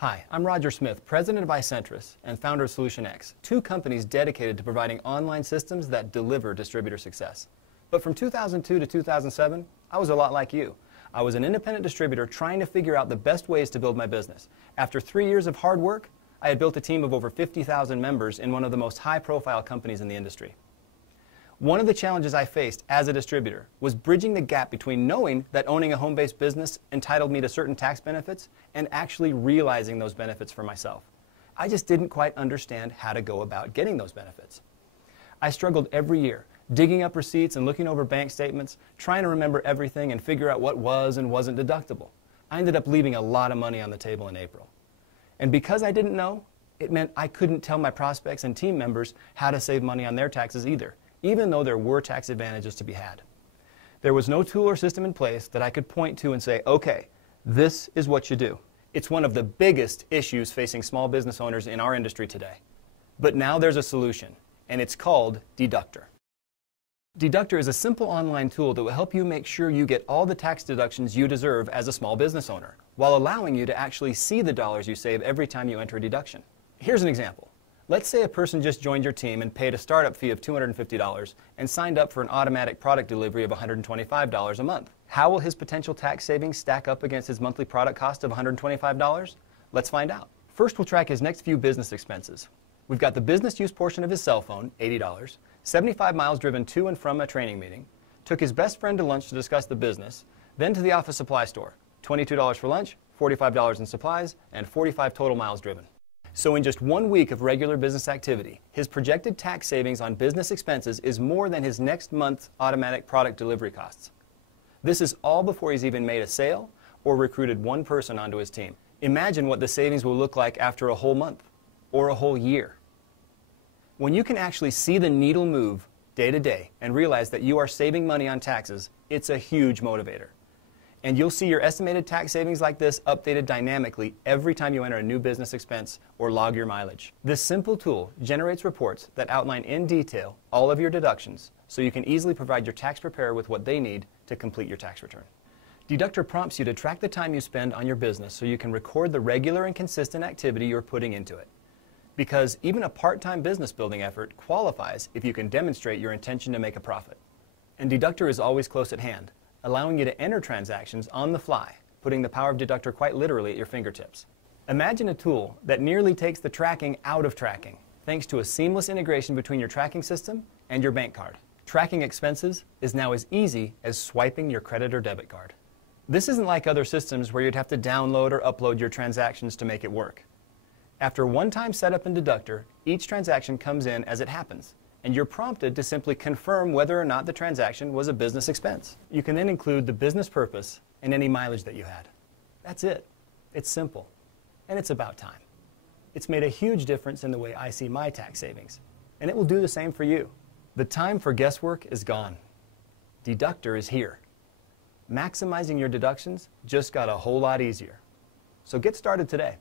Hi, I'm Roger Smith, president of iCentris and founder of Solution X, two companies dedicated to providing online systems that deliver distributor success. But from 2002 to 2007, I was a lot like you. I was an independent distributor trying to figure out the best ways to build my business. After 3 years of hard work, I had built a team of over 50,000 members in one of the most high-profile companies in the industry. One of the challenges I faced as a distributor was bridging the gap between knowing that owning a home-based business entitled me to certain tax benefits and actually realizing those benefits for myself. I just didn't quite understand how to go about getting those benefits. I struggled every year, digging up receipts and looking over bank statements, trying to remember everything and figure out what was and wasn't deductible. I ended up leaving a lot of money on the table in April. And because I didn't know, it meant I couldn't tell my prospects and team members how to save money on their taxes either, even though there were tax advantages to be had. There was no tool or system in place that I could point to and say, okay, this is what you do. It's one of the biggest issues facing small business owners in our industry today. But now there's a solution, and it's called Deductr. Deductr is a simple online tool that will help you make sure you get all the tax deductions you deserve as a small business owner, while allowing you to actually see the dollars you save every time you enter a deduction. Here's an example. Let's say a person just joined your team and paid a startup fee of $250 and signed up for an automatic product delivery of $125 a month. How will his potential tax savings stack up against his monthly product cost of $125? Let's find out. First, we'll track his next few business expenses. We've got the business use portion of his cell phone, $80, 75 miles driven to and from a training meeting, took his best friend to lunch to discuss the business, then to the office supply store, $22 for lunch, $45 in supplies, and 45 total miles driven. So in just 1 week of regular business activity, his projected tax savings on business expenses is more than his next month's automatic product delivery costs. This is all before he's even made a sale or recruited one person onto his team. Imagine what the savings will look like after a whole month or a whole year. When you can actually see the needle move day to day and realize that you are saving money on taxes, it's a huge motivator. And you'll see your estimated tax savings like this updated dynamically every time you enter a new business expense or log your mileage. This simple tool generates reports that outline in detail all of your deductions so you can easily provide your tax preparer with what they need to complete your tax return. Deductr prompts you to track the time you spend on your business so you can record the regular and consistent activity you're putting into it. Because even a part-time business building effort qualifies if you can demonstrate your intention to make a profit. And Deductr is always close at hand, allowing you to enter transactions on the fly, putting the power of Deductr quite literally at your fingertips. Imagine a tool that nearly takes the tracking out of tracking, thanks to a seamless integration between your tracking system and your bank card. Tracking expenses is now as easy as swiping your credit or debit card. This isn't like other systems where you'd have to download or upload your transactions to make it work. After one-time setup in Deductr, each transaction comes in as it happens, and you're prompted to simply confirm whether or not the transaction was a business expense. You can then include the business purpose and any mileage that you had. That's it. It's simple. And it's about time. It's made a huge difference in the way I see my tax savings, and it will do the same for you. The time for guesswork is gone. Deductr is here. Maximizing your deductions just got a whole lot easier. So get started today.